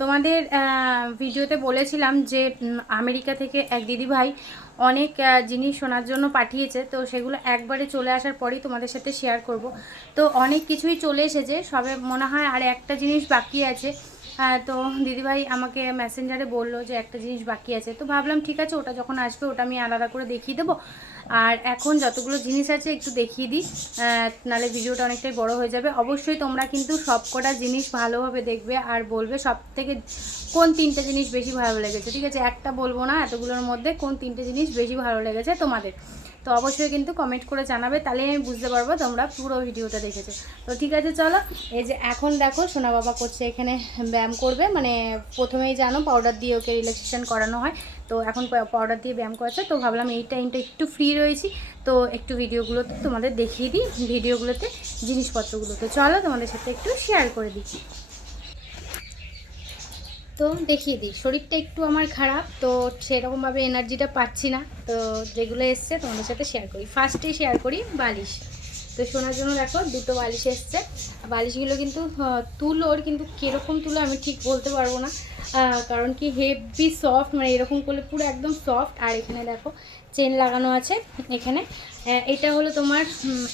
তোমাদের ভিডিওতে বলেছিলাম যে আমেরিকা থেকে এক দিদিভাই অনেক জিনিস শোনার জন্য পাঠিয়েছে, তো সেগুলো একবারে চলে আসার পরেই তোমাদের সাথে শেয়ার করব। তো অনেক কিছুই চলে এসেছে, সবে মনে হয় আর একটা জিনিস বাকি আছে। তো দিদিভাই আমাকে মেসেঞ্জারে বললো যে একটা জিনিস বাকি আছে, তো ভাবলাম ঠিক আছে, ওটা যখন আসবে ওটা আমি আলাদা করে দেখিয়ে দেবো। আর এখন যতগুলো জিনিস আছে একটু দেখিয়ে দিই, নাহলে ভিডিওটা অনেকটাই বড় হয়ে যাবে। অবশ্যই তোমরা কিন্তু সব কটা জিনিস ভালোভাবে দেখবে আর বলবে সব থেকে কোন তিনটে জিনিস বেশি ভালো লেগেছে, ঠিক আছে? একটা বলবো না, এতগুলোর মধ্যে কোন তিনটে জিনিস বেশি ভালো লেগেছে তোমাদের। তো অবশ্যই কিন্তু কমেন্ট করে জানাবে, তাহলে আমি বুঝতে পারবো তোমরা পুরো ভিডিওটা দেখেছো। তো ঠিক আছে, চলো। এই যে এখন দেখো সোনা বাবা করছে এখানে ব্যায়াম করবে, মানে প্রথমেই জানো পাউডার দিয়ে ওকে রিল্যাক্সেশন করানো হয়, তো এখন পাউডার দিয়ে ব্যায়াম করেছে। তো ভাবলাম এই টাইমটা একটু ফ্রি রয়েছি, তো একটু ভিডিওগুলোতে তোমাদের দেখিয়ে দিই, ভিডিওগুলোতে জিনিসপত্রগুলো। তো চলো তোমাদের সাথে একটু শেয়ার করে দিই। তো দেখিয়ে দিই, শরীরটা একটু আমার খারাপ, তো সেরকমভাবে এনার্জিটা পাচ্ছি না, তো যেগুলো এসছে তোমাদের সাথে শেয়ার করি। ফার্স্টেই শেয়ার করি বালিশ। তো শোনার জন্য দেখো দুটো বালিশ এসছে। বালিশগুলো কিন্তু তুলোর, কিন্তু কীরকম তুলো আমি ঠিক বলতে পারবো না, কারণ কি হেভি সফট, মানে এরকম করলে পুরো একদম সফট। আর এখানে দেখো চেন লাগানো আছে এখানে। এটা হলো তোমার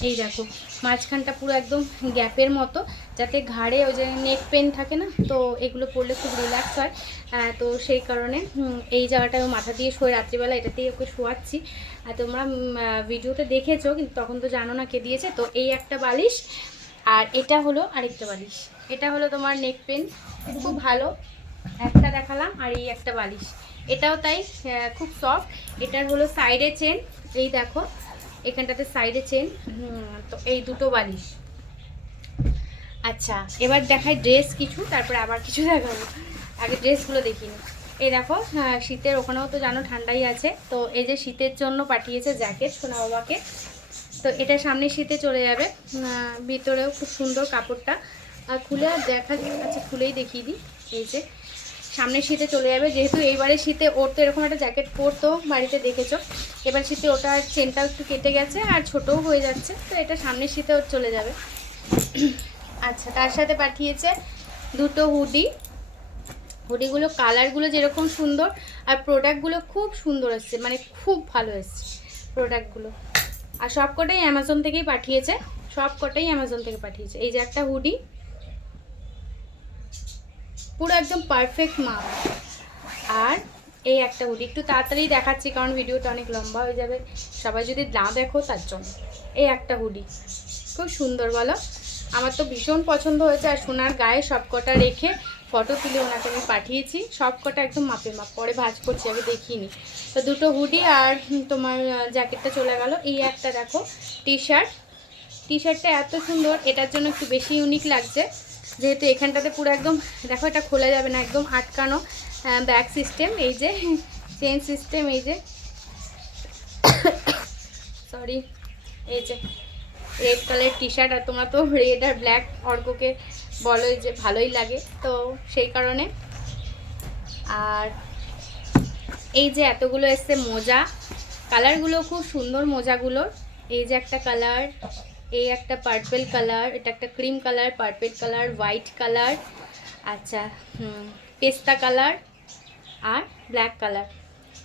এই দেখো মাঝখানটা পুরো একদম গ্যাপের মতো, যাতে ঘাড়ে ওই যে নেক পেন থাকে না, তো এগুলো পরলে খুব রিল্যাক্স হয়। তো সেই কারণে এই জায়গাটা মাথা দিয়ে শোয় রাত্রিবেলা, এটাতেই ওকে শোয়াচ্ছি। আর তোমরা ভিডিওতে দেখেছো, কিন্তু তখন তো জানো না কে দিয়েছে। তো এই একটা বালিশ, আর এটা হলো আরেকটা বালিশ। এটা হলো তোমার নেক পেন, খুব ভালো একটা দেখালাম। আর এই একটা বালিশ, এটাও তাই, খুব সফট। এটার হলো সাইডে চেন, এই দেখো এখানটাতে সাইডে চেন। তো এই দুটো বালিশ। আচ্ছা, এবার দেখাই ড্রেস কিছু, তারপরে আবার কিছু দেখাবো। আগে ড্রেসগুলো দেখিনি। এই দেখো, শীতের ওখানেও তো জানো ঠান্ডাই আছে, তো এই যে শীতের জন্য পাঠিয়েছে জ্যাকেট সোনা বাবাকে। তো এটা সামনে শীতে চলে যাবে, ভিতরেও খুব সুন্দর কাপড়টা। আর খুলে আর দেখা, আচ্ছা খুলেই দেখিয়ে দিই। এই যে সামনে শীতে চলে যাবে, যেহেতু এইবারে শীতে ওর তো এরকম একটা জ্যাকেট পরতো বাড়িতে দেখেছো, এবার শীতে ওটার চেনটাও একটু কেটে গেছে আর ছোটও হয়ে যাচ্ছে, তো এটা সামনের শীতে ওর চলে যাবে। আচ্ছা, তার সাথে পাঠিয়েছে দুটো হুডি। হুডিগুলো কালারগুলো যেরকম সুন্দর, আর প্রোডাক্টগুলো খুব সুন্দর এসছে, মানে খুব ভালো এসছে প্রোডাক্টগুলো। আর সব কটাই অ্যামাজন থেকেই পাঠিয়েছে, সব কটাই অ্যামাজন থেকে পাঠিয়েছে। এই যে একটা হুডি, পুরো একদম পারফেক্ট মাপ। আর এই একটা হুডি, একটু তাড়াতাড়ি দেখাচ্ছি কারণ ভিডিওটা অনেক লম্বা হয়ে যাবে, সবাই যদি না দেখো তার জন্য। এই একটা হুডি খুব সুন্দর, বলো? আমার তো ভীষণ পছন্দ হয়েছে। আর সোনার গায়ে সব কটা রেখে ফটো তুলে ওনাকে আমি পাঠিয়েছি, সব কটা একদম মাপে মাপ। পরে ভাঁজ করছি, আগে দেখিনি। তো দুটো হুডি আর তোমার জ্যাকেটটা চলে গেল। এই একটা দেখো টি শার্ট, টি শার্টটা এত সুন্দর, এটার জন্য একটু বেশি ইউনিক লাগছে, যেহেতু এখানটাতে পুরো একদম দেখো এটা খোলা যাবে না, একদম আটকানো ব্যাগ সিস্টেম, এই যে চেন সিস্টেম, এই যে সরি, এই যে রেড কালারের টি শার্ট। আর তোমরা তো রেড আর ব্ল্যাক অর্ককে বলো যে ভালোই লাগে, তো সেই কারণে। আর এই যে এতগুলো এসছে মোজা, কালারগুলো খুব সুন্দর মোজাগুলোর। এই যে একটা কালার, এই একটা পার্পেল কালার, এটা একটা cream colour, purple colour, white colour, আচ্ছা পেস্তা কালার আর ব্ল্যাক কালার।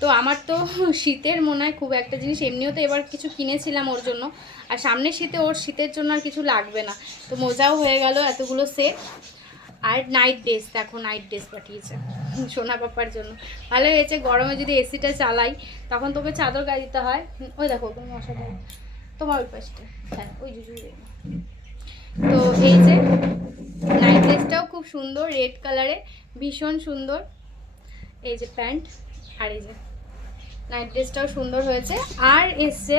তো আমার তো শীতের মনে হয় খুব একটা জিনিস, এমনিও তো এবার কিছু কিনেছিলাম ওর জন্য, আর সামনের শীতে ওর শীতের জন্য আর কিছু লাগবে না, তো মোজাও হয়ে গেল এতগুলো সেট। আর নাইট ড্রেস, দেখো নাইট ড্রেস পাঠিয়েছে সোনা পাপার জন্য। ভালো হয়েছে, গরমে যদি এসিটা চালাই তখন তোকে চাদর গায়ে দিতে হয়। ওই দেখো কোনো মশা দেয় তোমার ওই পাশটা, হ্যাঁ ওই জুজু। তো এই যে নাইট ড্রেসটাও খুব সুন্দর, রেড কালারে, ভীষণ সুন্দর। এই যে প্যান্ট, আর এই যে নাইট ড্রেসটাও সুন্দর হয়েছে। আর এসছে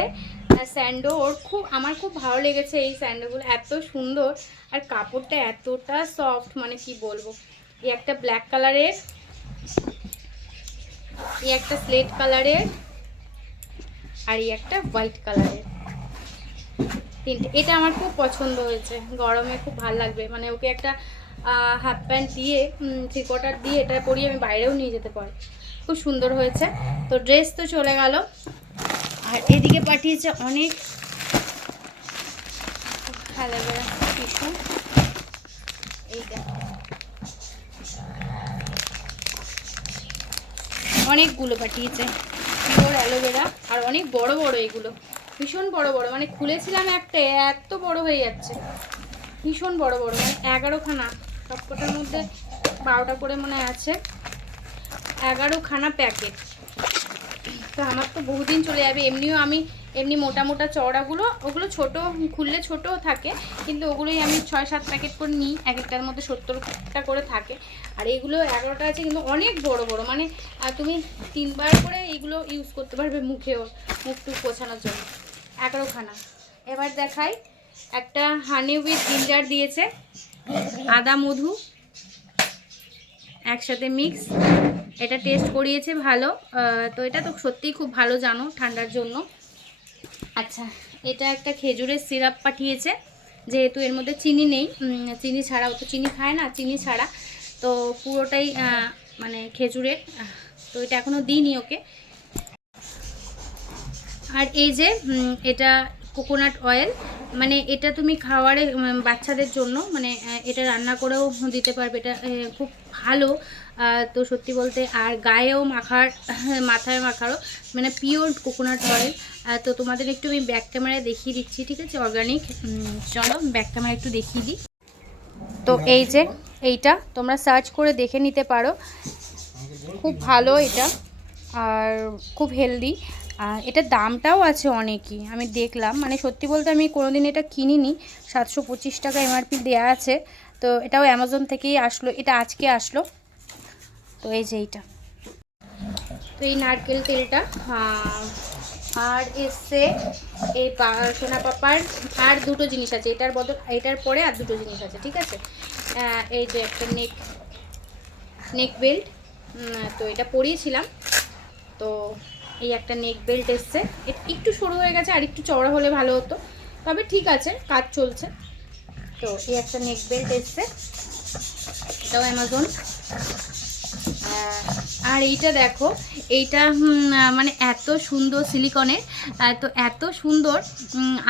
স্যান্ডো, ওর খুব, আমার খুব ভালো লেগেছে এই স্যান্ডোগুলো, এত সুন্দর আর কাপড়টা এতটা সফট, মানে কি বলবো। এই একটা ব্ল্যাক কালারের, এই একটা স্লেট কালারের, আর এই একটা হোয়াইট কালারের, তিনটে। এটা আমার খুব পছন্দ হয়েছে, গরমে খুব ভালো লাগবে, মানে ওকে একটা হাফ প্যান্ট দিয়ে থ্রি কোয়ার্টার দিয়ে এটা পরিয়ে আমি বাইরেও নিয়ে যেতে পারি, খুব সুন্দর হয়েছে। তো ড্রেস তো চলে গেল, আর এদিকে পাঠিয়েছে অনেক অ্যালোভেরা টিস্যু। এই দেখো অনেকগুলো পাঠিয়েছে পিওর অ্যালোভেরা, আর অনেক বড় বড় এগুলো, ভীষণ বড় বড়, মানে খুলেছিলাম একটা এত বড় হয়ে যাচ্ছে, ভীষণ বড় বড়, মানে 11খানা, সবকটার মধ্যে 12টা করে মনে আছে, 11খানা প্যাকেট। তো আমার তো বহুদিন চলে যাবে। এমনিও আমি এমনি মোটা মোটা চওড়াগুলো ওগুলো ছোট খুললে ছোটও থাকে, কিন্তু ওগুলোই আমি 6-7 প্যাকেট করে নিই, এক একটার মধ্যে 70টা করে থাকে। আর এগুলো 11টা আছে কিন্তু অনেক বড় বড়, মানে তুমি 3বার করে এইগুলো ইউজ করতে পারবে মুখেও, মুখ টুক পোছানোর জন্য। 11খানা। এবার দেখাই, একটা হানি উইথ জিঞ্জার দিয়েছে, আদা মধু একসাথে মিক্স, এটা টেস্ট করিয়েছে ভালো। তো এটা তো সত্যিই খুব ভালো জানো ঠান্ডার জন্য। আচ্ছা, এটা একটা খেজুরের সিরাপ পাঠিয়েছে, যেহেতু এর মধ্যে চিনি নেই, চিনি ছাড়া, ও তো চিনি খায় না, চিনি ছাড়া, তো পুরোটাই মানে খেজুরের। তো এটা এখনও দিইনি ওকে। আর এই যে এটা কোকোনাট অয়েল, মানে এটা তুমি খাওয়ারে বাচ্চাদের জন্য, মানে এটা রান্না করেও দিতে পারবে, এটা খুব ভালো। তো সত্যি বলতে, আর গায়েও মাখার, মাথায় মাখারও, মানে পিওর কোকোনাট অয়েল। তো তোমাদের একটু আমি ব্যাক ক্যামেরায় দেখিয়ে দিচ্ছি, ঠিক আছে, অর্গানিক। চলো ব্যাক ক্যামেরা একটু দেখিয়ে দিই। তো এই যে এইটা তোমরা সার্চ করে দেখে নিতে পারো, খুব ভালো এটা, আর খুব হেলদি। এটার দামটাও আছে অনেকই, আমি দেখলাম, মানে সত্যি বলতে আমি কোনোদিন এটা কিনিনি। 725 টাকা এমআরপি দেওয়া আছে। তো এটাও অ্যামাজন থেকেই আসলো, এটা আজকে আসলো। তো এই যে এইটা, তো এই নারকেল তেলটা, আর এসছে এই সোনা পাপার আর দুটো জিনিস আছে, এটার বদল, এটার পরে আর দুটো জিনিস আছে, ঠিক আছে। এই যে একটা নেক বেল্ট, তো এটা পরিয়েছিলাম, তো এই একটা নেক বেল্ট এসছে, একটু সরু হয়ে গেছে, আর একটু চওড়া হলে ভালো হতো, তবে ঠিক আছে, কাজ চলছে। তো এই একটা নেক বেল্ট এসছে, এটাও অ্যামাজন। আর এইটা দেখো, এইটা মানে এত সুন্দর সিলিকনের, তো এত সুন্দর,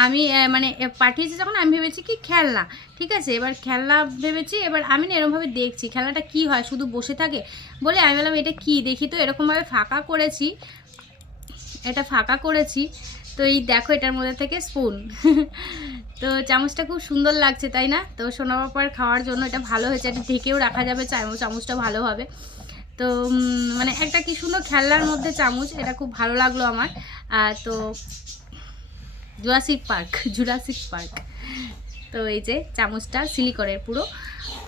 আমি মানে পাঠিয়েছি যখন আমি ভেবেছি কি খেলনা, ঠিক আছে, এবার খেলনা ভেবেছি, এবার আমি না এরকমভাবে দেখছি খেলনাটা কি হয়, শুধু বসে থাকে বলে আমি বললাম এটা কি দেখি, তো এরকমভাবে ফাঁকা করেছি, এটা ফাঁকা করেছি, তো এই দেখো এটার মধ্যে থেকে স্পুন। তো চামচটা খুব সুন্দর লাগছে, তাই না? তো সোনা পাপার খাওয়ার জন্য এটা ভালো হয়েছে, এটা ঢেকেও রাখা যাবে, চামচটা ভালো হবে। তো মানে একটা কি সুন্দর খেলনার মধ্যে চামচ, এটা খুব ভালো লাগলো আমার। তো জুরাসিক পার্ক। তো এই যে চামচটা সিলিকনের পুরো,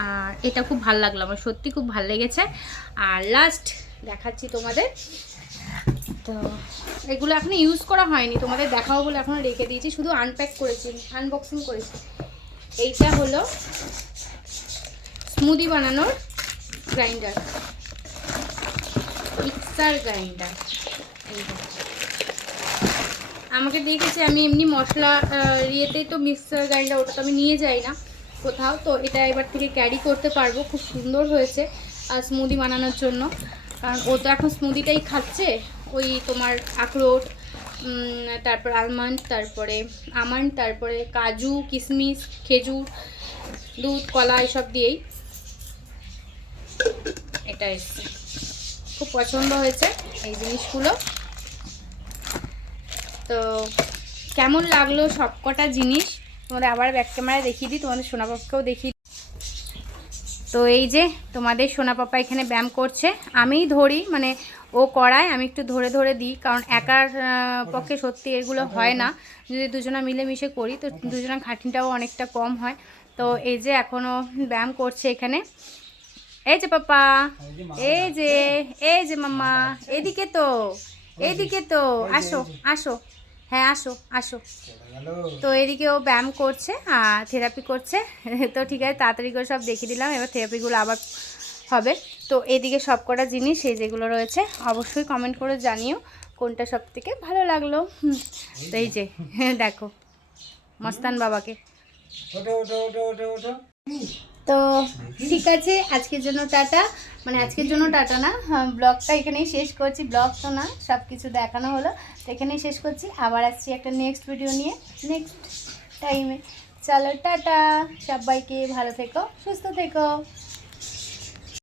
আর এটা খুব ভালো লাগলো আমার, সত্যি খুব ভালো লেগেছে। আর লাস্ট দেখাচ্ছি তোমাদের, তো এগুলো এখনো ইউজ করা হয়নি, তোমাদের দেখাবো বলে এখনো রেখে দিয়েছি, শুধু আনপ্যাক করেছি, আনবক্সিং করেছি। এইটা হলো স্মুদি বানানোর গ্রাইন্ডার, মিক্সার গ্রাইন্ডার। আমাকে দেখেছে আমি এমনি মশলা ইয়েতেই তো মিক্সার গ্রাইন্ডার, ওটা তো আমি নিয়ে যাই না কোথাও, তো এটা এবার থেকে ক্যারি করতে পারবো, খুব সুন্দর হয়েছে স্মুদি বানানোর জন্য। কারণ ও তো এখন স্মুদিটাই খাচ্ছে, ওই তোমার আখরোট, তারপর আলমন্ড, তারপরে কাজু, কিশমিশ, খেজুর, দুধ, কলা এসব দিয়েই এটা এসছে। খুব পছন্দ হয়েছে এই জিনিসগুলো। তো কেমন লাগলো সবকটা জিনিস তোমাদের আবার ব্যাক ক্যামেরায় দেখিয়ে দিই, তোমাদের সোনা পাপাকেও দেখিয়ে। তো এই যে তোমাদের সোনা পাপা এখানে ব্যায়াম করছে, আমিই ধরি, মানে ও করায়, আমি একটু ধরে ধরে দিই, কারণ একার পক্ষে সত্যি এগুলো হয় না, যদি দুজনা মিলেমিশে করি তো দুজনা খাটনিটাও অনেকটা কম হয়। তো এই যে এখনও ব্যায়াম করছে এখানে। এই যে পাপা, এই যে মাম্মা, এইদিকে তো আসো, হ্যাঁ আসো। তো এদিকে ও ব্যায়াম করছে আর থেরাপি করছে। তো ঠিক আছে, তাড়াতাড়ি করে সব দেখিয়ে দিলাম, এবার থেরাপিগুলো আবার হবে। তো এদিকে সব কটা জিনিস এই যেগুলো রয়েছে অবশ্যই কমেন্ট করে জানিও কোনটা সব থেকে ভালো লাগলো। তো এই যে দেখো মস্তান বাবাকে। তো ঠিক আছে, আজকের জন্য টাটা, মানে আজকের জন্য টাটা না, ব্লগটা এখানেই শেষ করছি, ব্লগ তো না, সব কিছু দেখানো হলো, তো এখানেই শেষ করছি। আবার আসছি একটা নেক্সট ভিডিও নিয়ে নেক্সট টাইমে। চলো টাটা, সবাইকে ভালো থেকো, সুস্থ থেকো।